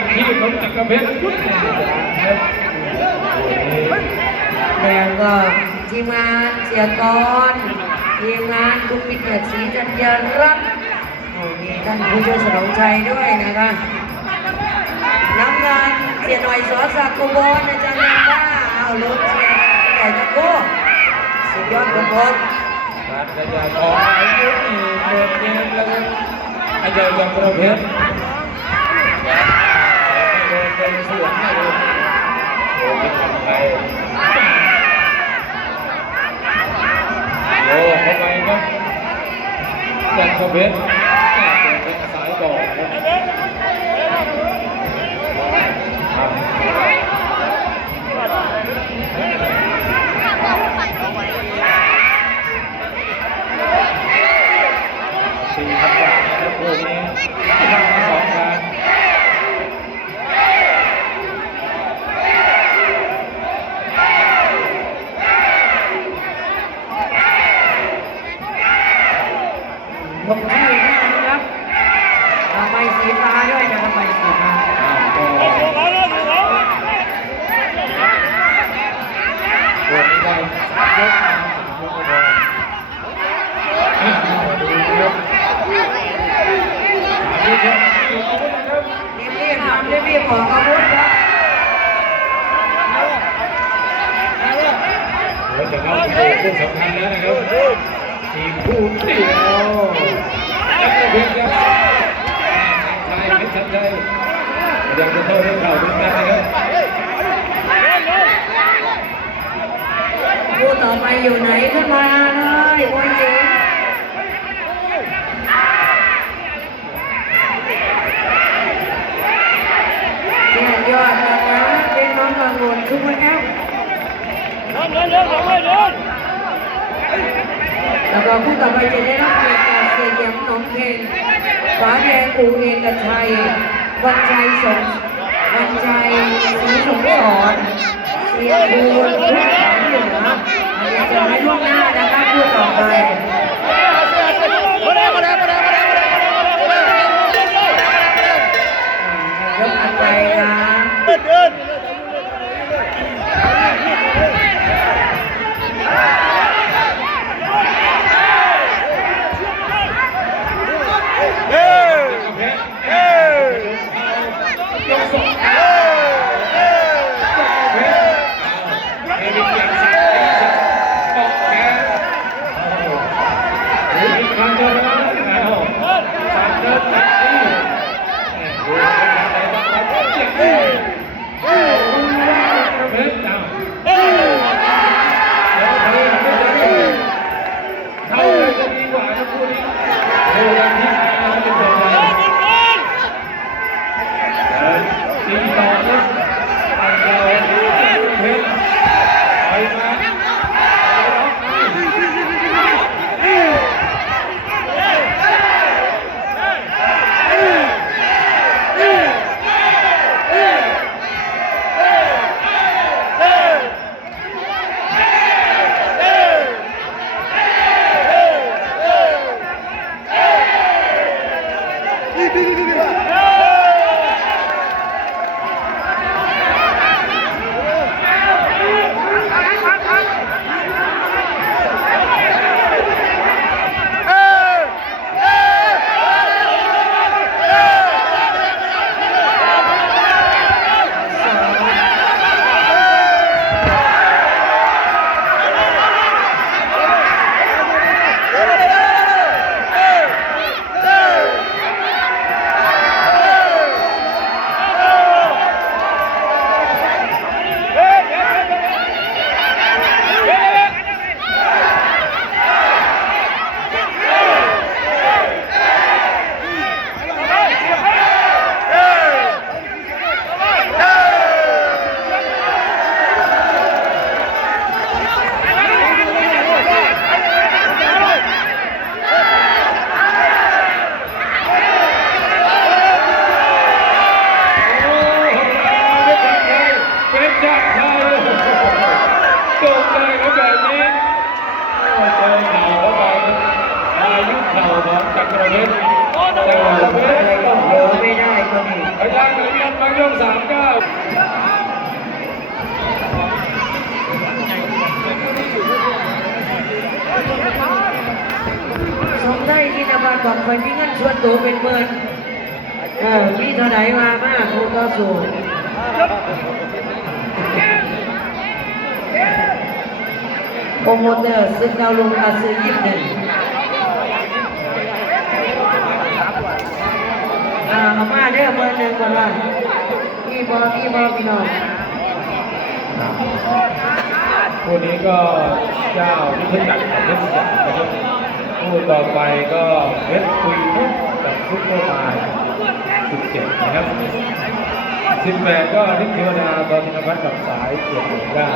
การที่ของจักรเพชรแล้วก็ทีมงานเสียกรทีมงานคุณปิเกิดศรีจันยรัตน์โอ้มีท่านผู้ช่วยสนองชัยด้วยนะคะน้ำงานเสียหน่อยสอสักดิ์กุบลอาจารย์ยังบ้าเอาลุ้นเชียร์กันใหญ่ทั้งคู่สุดยอดกุบลการขยายของอายุนี่เปิดเกมแล้วอาจารย์จักรเพชร เป็นสวนให้เลยโอ้ยทำไปโอ้เข้าไปครับจักรเพชรเป็น รีบๆของอาวุธครับเราจะเข้าสู่คู่สำคัญแล้วนะครับทีมคู่เดียวจักรเพชรครับชัยเพชรชัดชัยยังจะเข้าเรื่องเข่าด้วยกันนะครับคู่ต่อไปอยู่ไหนขึ้นมาเลยมวยหญิง แล้วก็คู่ต่อไปจะได้รับเกียรติจากเสียงหยียมหนองเพลงฟ้าแดงอูเอกชัย วันชัยสมวันชัยศรีสมสอนเสียงบูนทุกขังเหนือจะไม่ล่วงหน้านะคะคู่ต่อไป Thank you. ที่นบับอกไปมีเงินส่วนตัวเป็นหมื่นเออมีเท่าไหร่มามากครูต่อสู้โปรโมเตอร์ซึ่งดาวลุงอาซื้อยิบหนึ่งอ่าเอามาเด้อเบอร์หนึ่งก่อนว่าพี่บอพี่บอพี่น้องคู่นี้ก็เจ้าที่เพิ่งจัดของเพชรสยามนะครับ คู่ต่อไปก็เพชรคุยนุ่มกับซุปเปอร์มาย17 นะครับ 18 ก็นิกเทวดาตอนธนพัฒน์กับสายเกียรติเก้า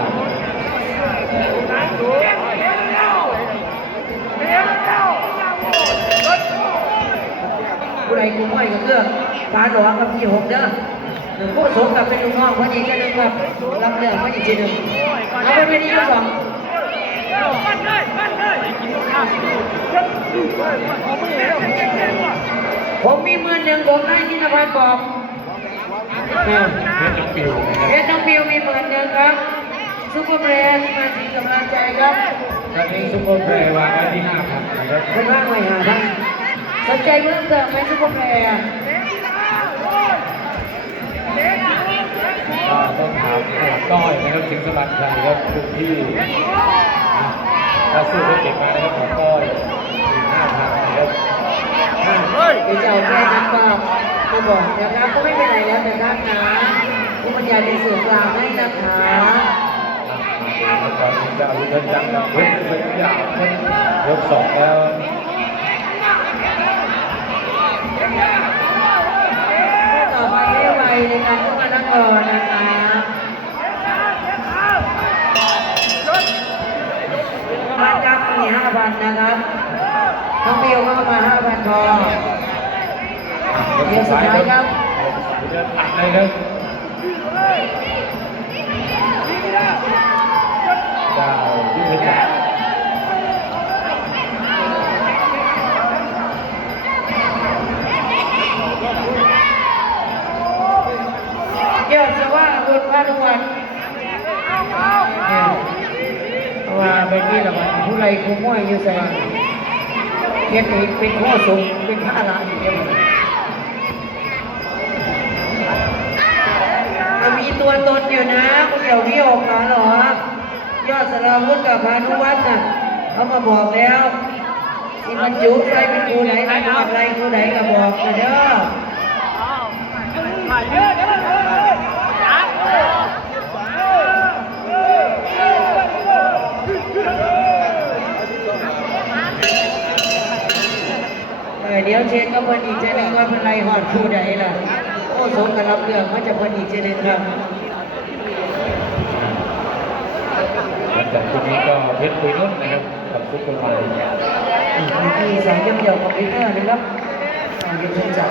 ผู้ใดกูไม่กับเรื่องปลาหลวงกับพี่หกเด้อหนึ่งผู้สมกับเป็นลูกน้องพอดีกันหนึ่งครับรับเรื่องพอดีทีหนึ่งเอาไปเป็นที่สอง ผมมีหมื่นหนึ่งผมได้ที่นภัสบอกเพชรน้ำปิวเพชรน้องบิวมีหมื่นหนึ่งครับซุปเปอร์แบรนด์มาสีกำลังใจครับตอนนี้ซุปเปอร์แพรวางไว้ที่5,000นะครับเป็นว่างไว้หาท่านสนใจเพิ่มเติมไหมซุปเปอร์แบรนด์ต้องถามต้อยนะครับสิงสลัดชัยครับทุกที่ ถ้าสู้เขาเก็บมานะครับหัวต้อยถึง5,000นะครับเดี๋ยวจะเอาแค่นั้นก็ก็บอกนะครับก็ไม่เป็นไรแล้วนะครับนะผู้บรรยายในสื่อกลางให้นะคะแล้วตอนนี้เอาเงินจังกับเพชรสยามครับยกสองแล้วต่อไปให้ไวในการเข้ามานักกรนะคะ มีห้าพันนะครับน้องเบลเข้ามาห้าพันพอเดี๋ยวสุดท้ายครับเดี๋ยวตัดเลยครับเจ้ายุทธจักรยอดสว่าบุญพานุวันเพราะว่าเป็นที่ละมันผู้ ไรคุ้มม้วยอยู่ใส่เฮ็ดให้เป็นข้อสงเป็นผ้าละอยู่เดียวมันมีตัวตนอยู่นะคุณเดี่ยวนี้ออกมาเหรอ ยอดสราวุธกับพานุวัฒน์น่ะเขามาบอกแล้วสิมันจุใครเป็นครูไหน พิ่นอีกเจนึงว่าเป็นไรหอดคู่ใดล่ะ โอ้สมกับรับเรื่องมันจะเพิ่นอีกเจนึงครับหลังจากคู่นี้ก็เพชรปุยนุ่นนะครับกับซุปเปอร์ไมล์อีกทีสายเยี่ยมเดียวคอมพิวเตอร์นะครับอ่าเดียวเพิ่นจับ